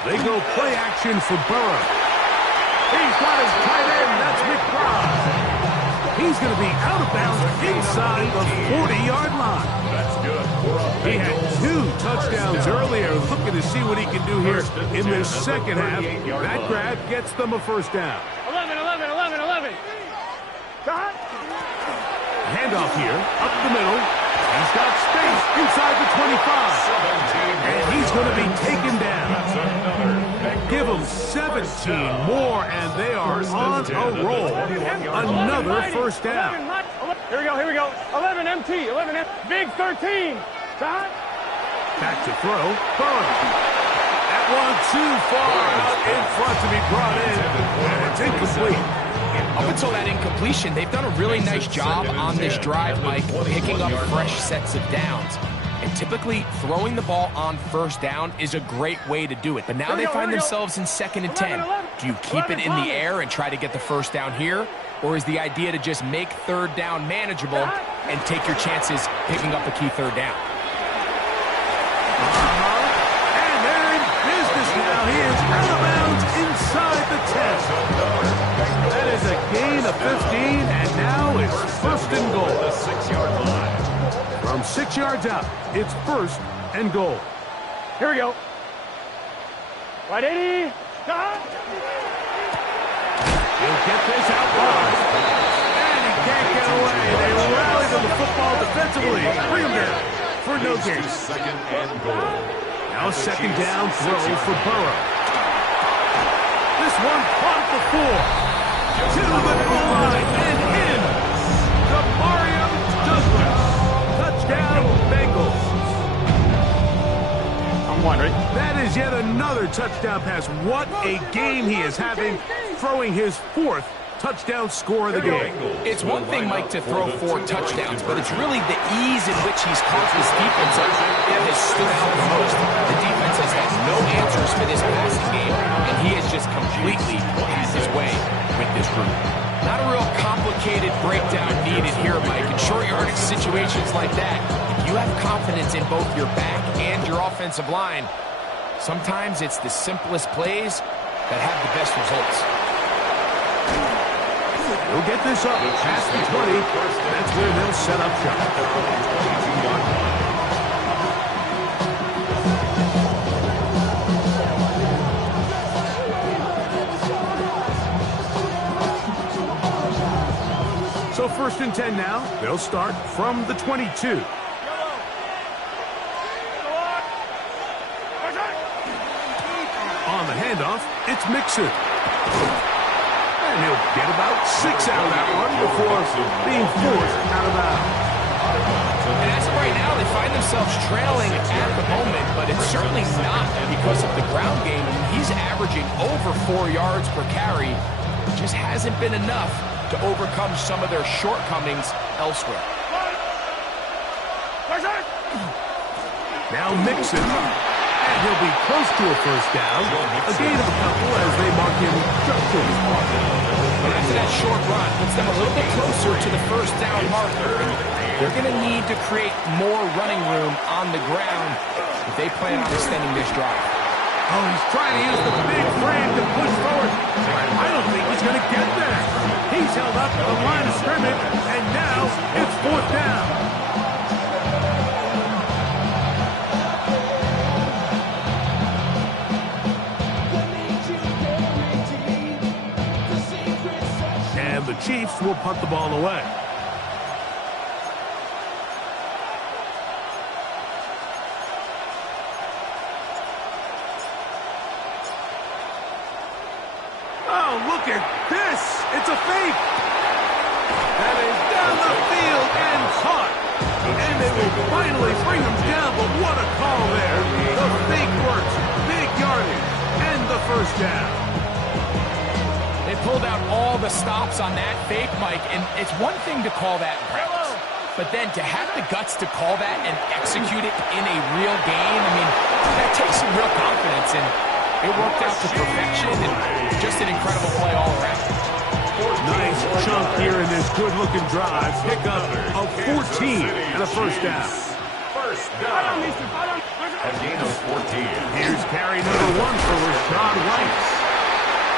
They go play action for Burrow. He's got his tight end. That's McBride. He's going to be out of bounds inside the 40-yard line. That's good. He had 2 touchdowns earlier. Looking to see what he can do here in the second half. That grab gets them a first down. 11. Handoff here, up the middle. He's got space inside the 25. And he's going to be taken down. That's another Give them 17 more, and they are on a roll. Another first down. Here we go. 11 MT, 11 MT. Big 13. Back to throw. Burrow. That one too far out in front to be brought in, and it's incomplete. Up until that incompletion, they've done a really nice job on this drive, Mike, picking up fresh sets of downs. And typically, throwing the ball on first down is a great way to do it. But now they find themselves in 2nd and 10. Do you keep it in the air and try to get the first down here? Or is the idea to just make 3rd down manageable and take your chances picking up a key 3rd down? And they're in business now. He is out of bounds inside the 10. That is a gain of 15, and now it's 1st and goal. The 6-yard line. From 6 yards out, it's 1st and goal. Here we go. Right 80. He'll get this out wide. And he can't get away. They rallied on the football defensively. Bring him down for no gain. 2nd and goal. Now 2nd down throw for Burrow. This one caught the 4. To the goal line and in. The Mario Douglas. Touchdown, Bengals. I'm wondering. That is yet another touchdown pass. What a game he is having, throwing his 4th touchdown score of the game. It's one thing, Mike, to throw 4 touchdowns, but it's really the ease in which he's caught this defense up that has stood out the most. The defense has had no answers for this passing game, and he has just completely had his way with this group. Not a real complicated breakdown needed here, Mike. In short yardage situations like that, if you have confidence in both your back and your offensive line, sometimes it's the simplest plays that have the best results. He'll get this up past the 20. That's where they'll set up shop. So 1st and 10 now. They'll start from the 22. On the handoff, it's Mixon. And he'll get about 6 out of that one before being forced out of bounds. And as of right now, they find themselves trailing at the moment, but it's certainly not because of the ground game. I mean, he's averaging over 4 yards per carry. It just hasn't been enough to overcome some of their shortcomings elsewhere. Now Mixon. And he'll be close to a first down. A gain of a couple as they mark him just to his mark. But after that short run, puts them a little bit closer to the first down marker. They're going to need to create more running room on the ground if they plan on extending this drive. Oh, he's trying to use the big frame to push forward. I don't think he's going to get there. He's held up at the line of scrimmage, and now it's 4th down. And the Chiefs will punt the ball away. Oh, look at this! It's a fake! That is down the field and caught. And they will finally bring him down, but what a call there. The fake works, big yardage, and the first down. They pulled out all the stops on that fake, Mike, and it's one thing to call that in practice, but then to have the guts to call that and execute it in a real game, I mean, that takes some real confidence, and it worked out to perfection, and just an incredible play all around. Nice chunk here in this good-looking drive. Pick up of 14 and a first down. First down. A gain of 14. Here's carry number 1 for Rashad White.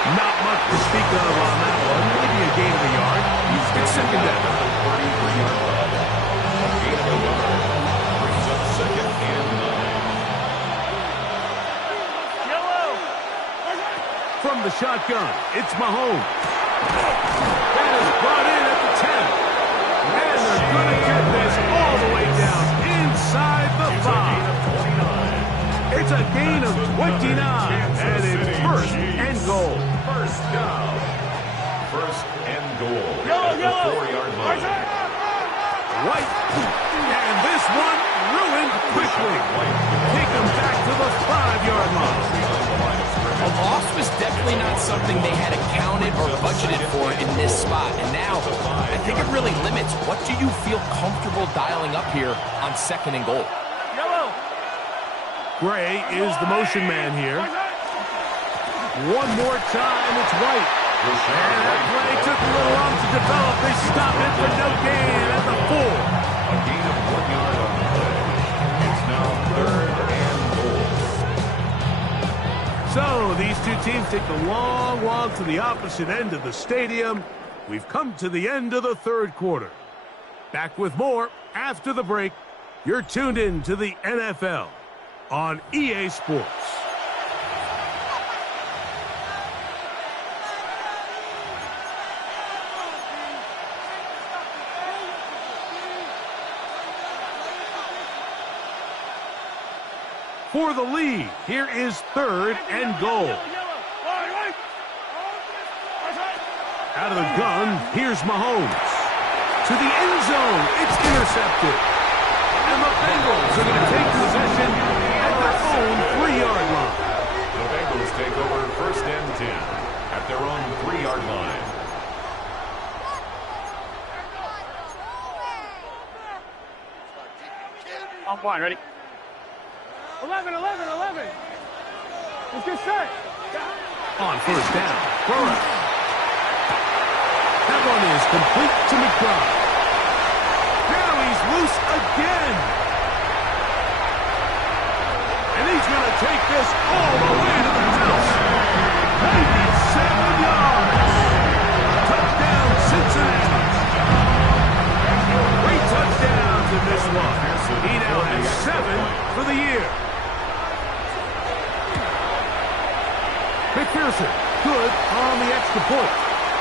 Not much to speak of on that one. Maybe a gain of a yard. It's 2nd down. A gain of a yard. Brings up 2nd and 9. From the shotgun, it's Mahomes. That is brought in at the 10. And they're going to get this all the way down inside the 5. It's a gain of 29, and it's first first down. First and goal at the 4-yard line. White. And this one ruined quickly. Take them back to the 5-yard line. A loss was definitely not something they had accounted or budgeted for in this spot. And now, I think it really limits what do you feel comfortable dialing up here on 2nd and goal. Gray is the motion man here. One more time, it's White. And that play took a little long to develop. They stopped it for no gain at the 4. A gain of 1 yard on the play. It's now 3rd and goal. So these two teams take the long walk to the opposite end of the stadium. We've come to the end of the 3rd quarter. Back with more after the break. You're tuned in to the NFL on EA Sports. For the lead, here is 3rd and goal. Out of the gun, here's Mahomes. To the end zone, it's intercepted. And the Bengals are going to take possession at their own 3-yard line. The Bengals take over 1st and 10 at their own 3-yard line. On one, ready? 11. Let's get set. On 1st down, Burrow. That one is complete to McBride. Now he's loose again. And he's going to take this all the way to the house. 97 yards. Touchdown, Cincinnati. 3 touchdowns in this one. He now has 7 for the year. McPherson, good on the extra point.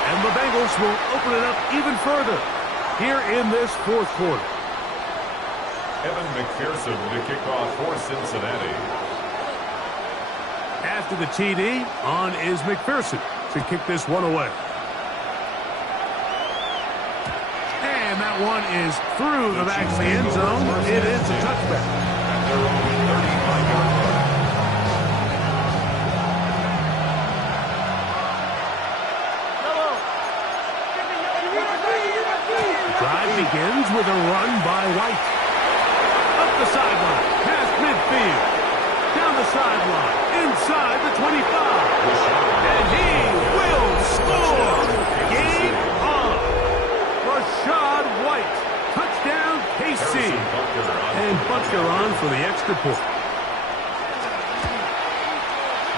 And the Bengals will open it up even further here in this 4th quarter. Evan McPherson to kick off for Cincinnati. After the TD, on is McPherson to kick this one away. And that one is through the back of the end zone. It is a touchback. At their own 35-yard line. Begins with a run by White. Up the sideline, past midfield. Down the sideline, inside the 25. And he will score. Game on. Rashad White. Touchdown, KC. And Butker on for the extra point.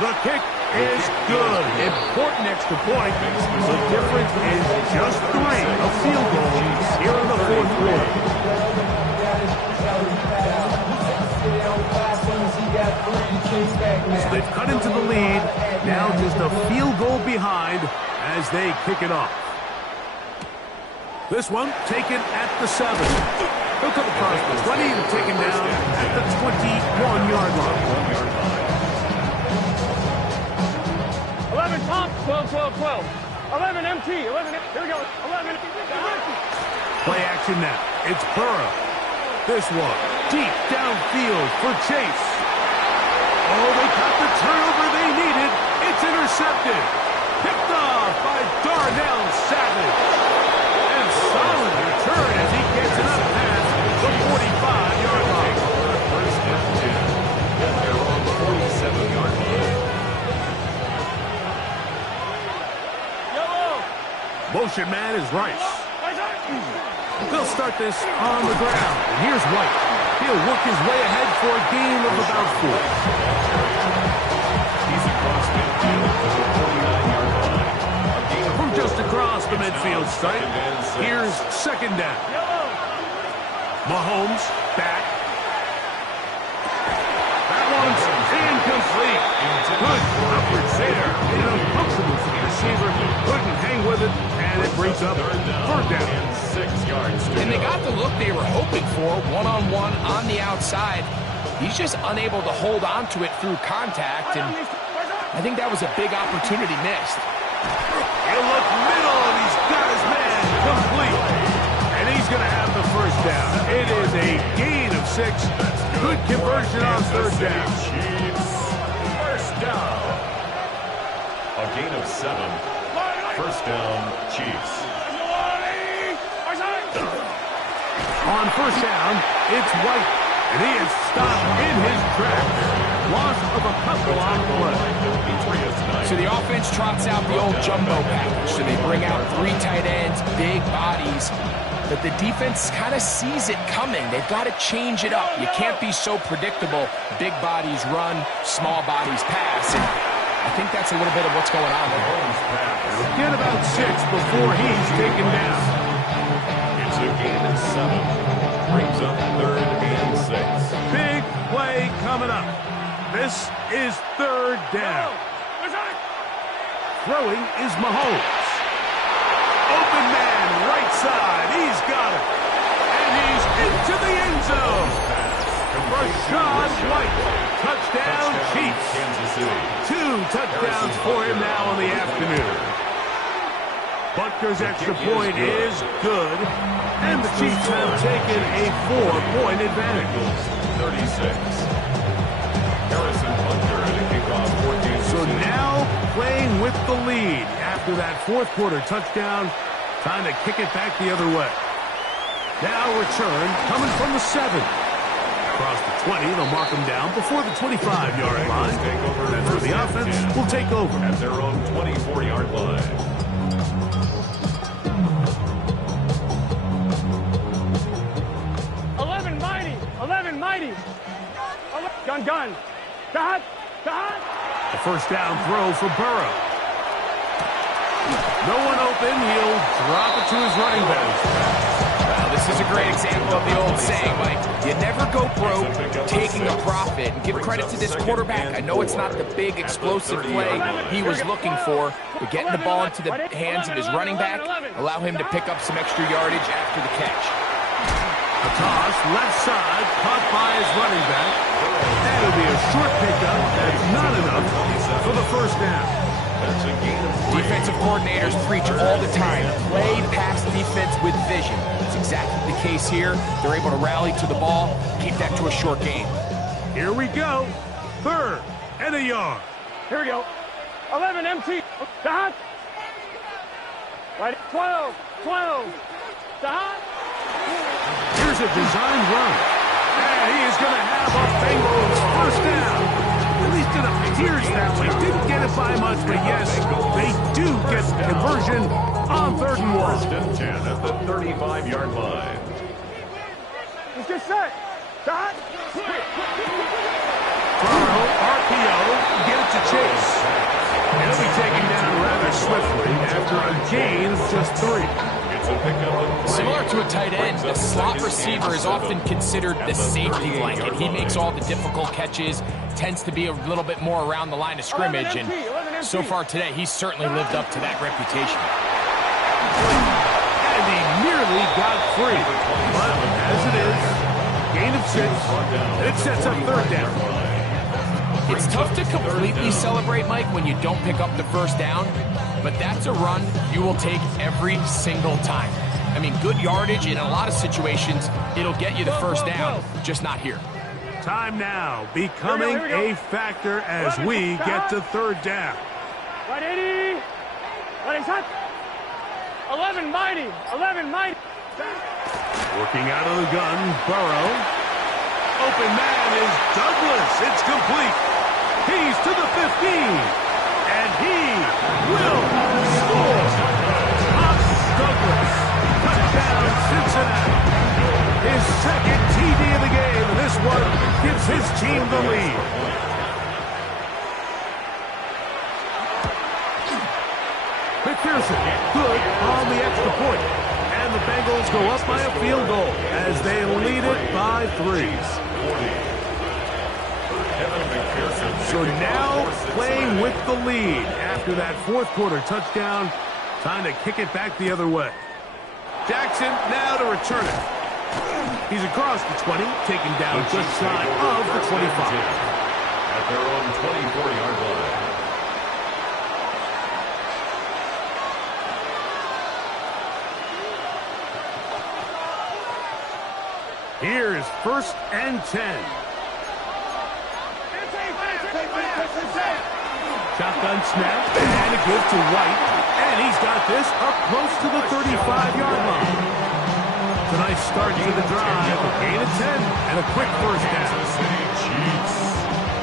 The kick is good. Important extra point. The difference is just 3. A field goal here in the 4th quarter. So they've cut into the lead. Now just a field goal behind as they kick it off. This one taken at the 7. He'll come across the 20 and taken down at the 21-yard line. 11 top, 12. 11 MT, 11, here we go, 11. Play action now. It's Burrow. This one, deep downfield for Chase. Oh, they got the turnover they needed. It's intercepted. Picked off by Darnell Savage. And solid return as he gets it up past the 45-yard line. First and 10 at their own 47-yard line. Motion man is Rice. They'll start this on the ground. And here's White. He'll work his way ahead for a gain of about 4. He's across midfield to the 49-yard line. From just across the midfield stripe, here's 2nd down. Mahomes back. That one's incomplete. Good coverage there. Made it uncomfortable for the receiver. Couldn't hang with it, and it brings up 3rd down. And 6 yards to And they go. got the look they were hoping for, one-on-one on the outside. He's just unable to hold on to it through contact, and I think that was a big opportunity missed. He'll look middle, and he's got his man complete. And he's going to have the first down. It is a gain of 6. Good conversion on third down. First down. A gain of 7. First down, Chiefs. On first down, it's White. And he is stopped in his tracks. Loss of a couple on the play. So the offense trots out the old jumbo package. So they bring out 3 tight ends, big bodies. But the defense kind of sees it coming. They've got to change it up. You can't be so predictable. Big bodies run, small bodies pass. And I think that's a little bit of what's going on there. He'll get about 6 before he's taken down. It's a gain of 7. Brings up third and 6. Big play coming up. This is third down. Throwing is Mahomes. Open man, right side. He's got it. And he's into the end zone. Rashad White. Touchdown, Chiefs. Kansas City. 2 touchdowns for him now in the afternoon. Butker's extra point is good. And the Chiefs have taken a 4-point advantage. 36. Harrison Butker to kick off 14. So now playing with the lead after that fourth quarter touchdown. Time to kick it back the other way. Now return coming from the 7. Across the 20, they'll mark him down before the 25-yard line. That's where the offense will take over. At their own 24-yard line. Mighty. Gun. Dot. The first down throw for Burrow. No one open. He'll drop it to his running back. Well, this is a great example of the old saying, Mike. You never go broke taking a profit. And give credit to this quarterback. I know it's not the big explosive play he was looking for, but getting the ball into the hands of his running back, allow him to pick up some extra yardage after the catch. A toss, left side, caught by his running back. That'll be a short pickup. That's not enough for the first down. Defensive coordinators preach all the time, play pass defense with vision. It's exactly the case here. They're able to rally to the ball, keep that to a short game. Here we go. 3rd and a yard. Here we go. 11 empty. Dot. Right. 12. Dot. Here's a designed run. And he is going to have a Bengals first down. At least it appears that way. Didn't get it by much, but yes, they do get the conversion on 3rd and 1. First and 10 at the 35-yard line. Let's get set. Dot. Burrow, RPO, get it to Chase. He'll be taken down rather swiftly after a gain of just 3. Similar to a tight end, the slot receiver is often considered the safety blanket. He makes all the difficult catches, tends to be a little bit more around the line of scrimmage, and so far today, he's certainly lived up to that reputation. And he nearly got free. But as it is, gain of 6, and it sets up 3rd down. It's tough to completely celebrate, Mike, when you don't pick up the first down, but that's a run you will take every single time. I mean, good yardage, and in a lot of situations, it'll get you the first down, just not here. Time now becoming a factor as we get to 3rd down. Right, 80. Right, hot. 11 mighty. Working out of the gun, Burrow. Open man is Douglas. It's complete. He's to the 15. And he will score. Douglas. Touchdown, Cincinnati. His 2nd TD of the game. And this one gives his team the lead. McPherson, good on the extra point. And the Bengals go up by a field goal as they lead it by 3. So now playing with the lead after that fourth quarter touchdown. Time to kick it back the other way. Jackson now to return it. He's across the 20, taken down just shy of the 25. At their own 24-yard line. Here's 1st and 10. Shotgun snap, and a give to White. And he's got this up close to the 35-yard line. It's a nice start to the drive. A gain of 10 and a quick first down.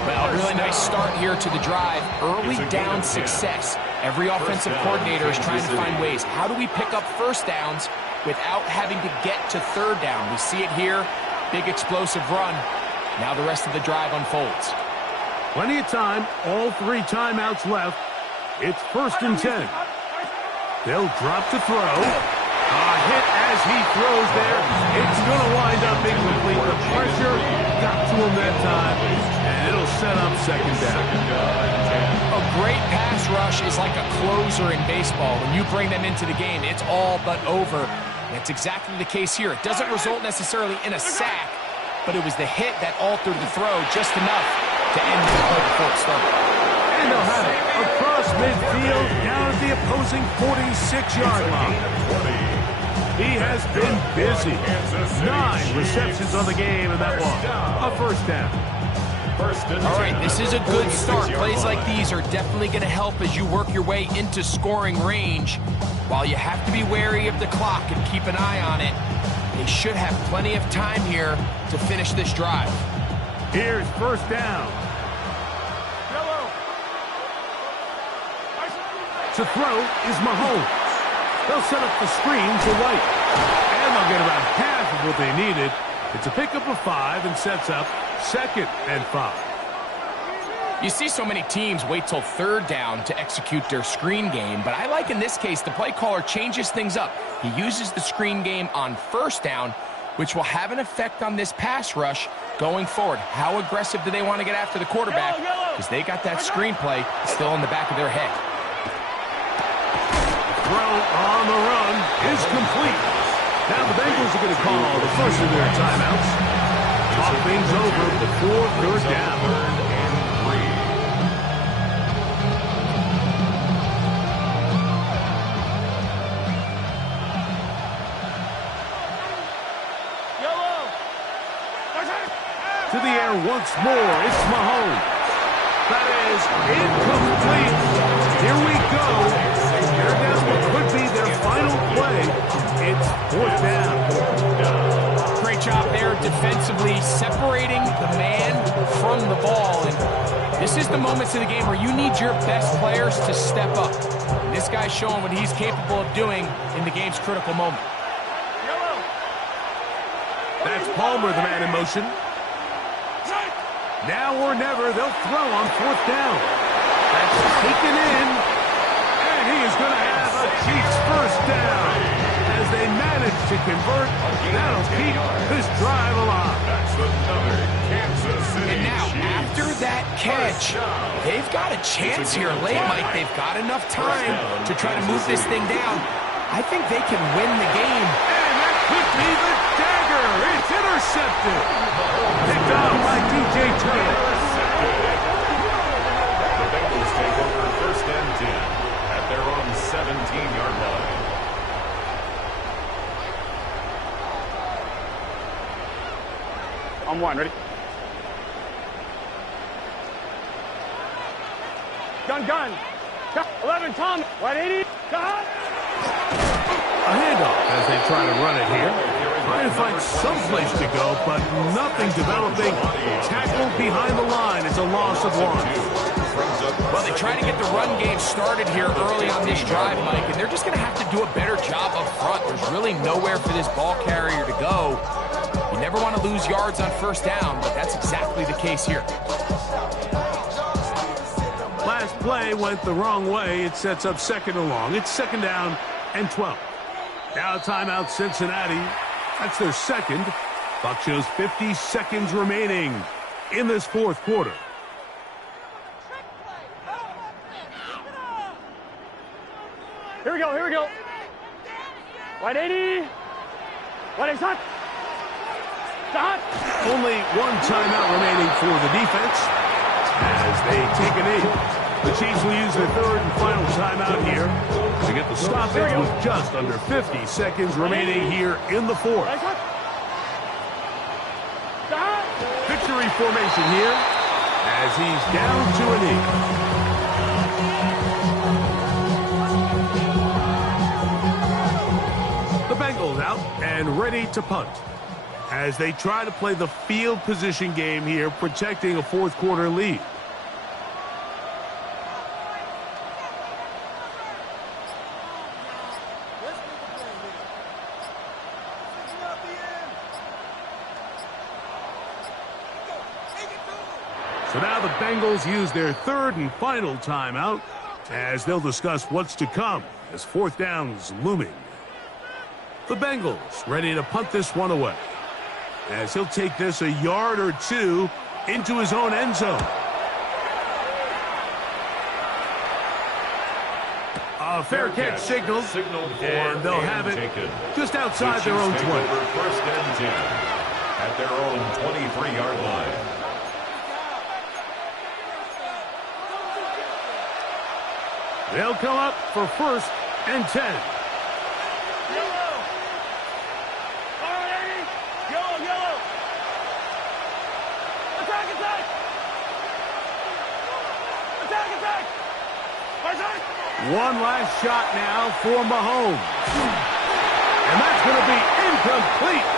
Well, a really nice start here to the drive. Early down success. Every offensive coordinator is trying to find ways. How do we pick up first downs without having to get to third down? We see it here. Big explosive run. Now the rest of the drive unfolds. Plenty of time. All 3 timeouts left. It's 1st and 10. They'll drop to throw. A hit as he throws there. It's going to wind up incomplete. The pressure got to him that time, and it'll set up 2nd down. A great pass rush is like a closer in baseball. When you bring them into the game, it's all but over. That's exactly the case here. It doesn't result necessarily in a sack, but it was the hit that altered the throw just enough to end the play before it started. And they'll have it across midfield down at the opposing 46-yard line. He has been busy. 9 receptions on the game, and that one a first down. All right, this is a good start. Plays like these are definitely going to help as you work your way into scoring range. While you have to be wary of the clock and keep an eye on it, they should have plenty of time here to finish this drive. Here's 1st down. To throw is Mahomes. They'll set up the screen to White. And they'll get about half of what they needed. It's a pickup of 5 and sets up 2nd and 5. You see so many teams wait till third down to execute their screen game, but I like in this case the play caller changes things up. He uses the screen game on first down, which will have an effect on this pass rush going forward. How aggressive do they want to get after the quarterback? Because they got that screenplay still in the back of their head. Throw on the run is complete. Now the Bengals are going to call the first of their timeouts. Talk things over before 3rd down. 3rd and 3. To the air once more. It's Mahomes. That is incomplete. Here we go. They're down what could be their final play. It's 4th down. Great job there defensively, separating the man from the ball. And this is the moments of the game where you need your best players to step up. And this guy's showing what he's capable of doing in the game's critical moment. That's Palmer, the man in motion. Now or never, they'll throw on 4th down. That's taken in, and he is going to have a Chiefs first down. As they manage to convert, that'll keep this drive alive. That's another Kansas City. And now, after that catch, they've got a chance here late, Mike. They've got enough time to try to move this thing down. I think they can win the game. And that could be the dagger. It's intercepted. Picked off by DJ Turner. The Bengals take over 1st and 10 at their own 17-yard line. On 1, ready? Gun. 11, Tom. 180. Gun. A handoff as they try to run it here. Trying to find some place to go, but nothing developing. Tackled behind the line. It's a loss of 1. Well, they try to get the run game started here early on this drive, Mike, and they're just going to have to do a better job up front. There's really nowhere for this ball carrier to go. You never want to lose yards on first down, but that's exactly the case here. Last play went the wrong way. It sets up 2nd and long. It's 2nd down and 12. Now timeout Cincinnati. That's their 2nd. Buck shows 50 seconds remaining in this 4th quarter. Here we go. 180. What is that? Only 1 timeout remaining for the defense as they take a knee. The Chiefs will use their 3rd and final timeout here to get the stoppage with just under 50 seconds remaining here in the 4th. victory formation here as he's down to a knee. The Bengals out and ready to punt as they try to play the field position game here, protecting a fourth quarter lead. So now the Bengals use their third and final timeout as they'll discuss what's to come as fourth down's looming. The Bengals ready to punt this one away as he'll take this a yard or two into his own end zone. A fair catch signaled, and they'll have it just outside their own 20. First and 10 at their own 23-yard line. They'll come up for first and 10. Yellow! All right, Eddie! Yellow, yellow! Attack, attack! Attack, attack! Attack! One last shot now for Mahomes. And that's going to be incomplete.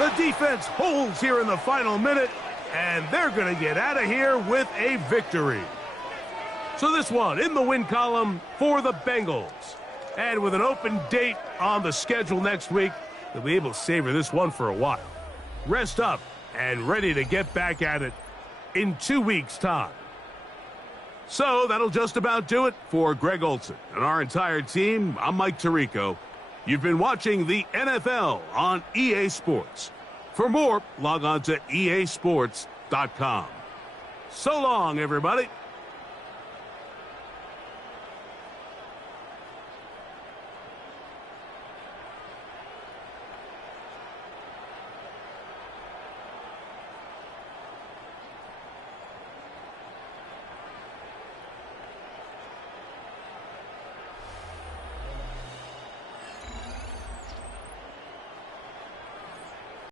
The defense holds here in the final minute, and they're going to get out of here with a victory. So this one in the win column for the Bengals. And with an open date on the schedule next week, they'll be able to savor this one for a while. Rest up and ready to get back at it in 2 weeks' time. So that'll just about do it for Greg Olson and our entire team. I'm Mike Tirico. You've been watching the NFL on EA Sports. For more, log on to easports.com. So long, everybody.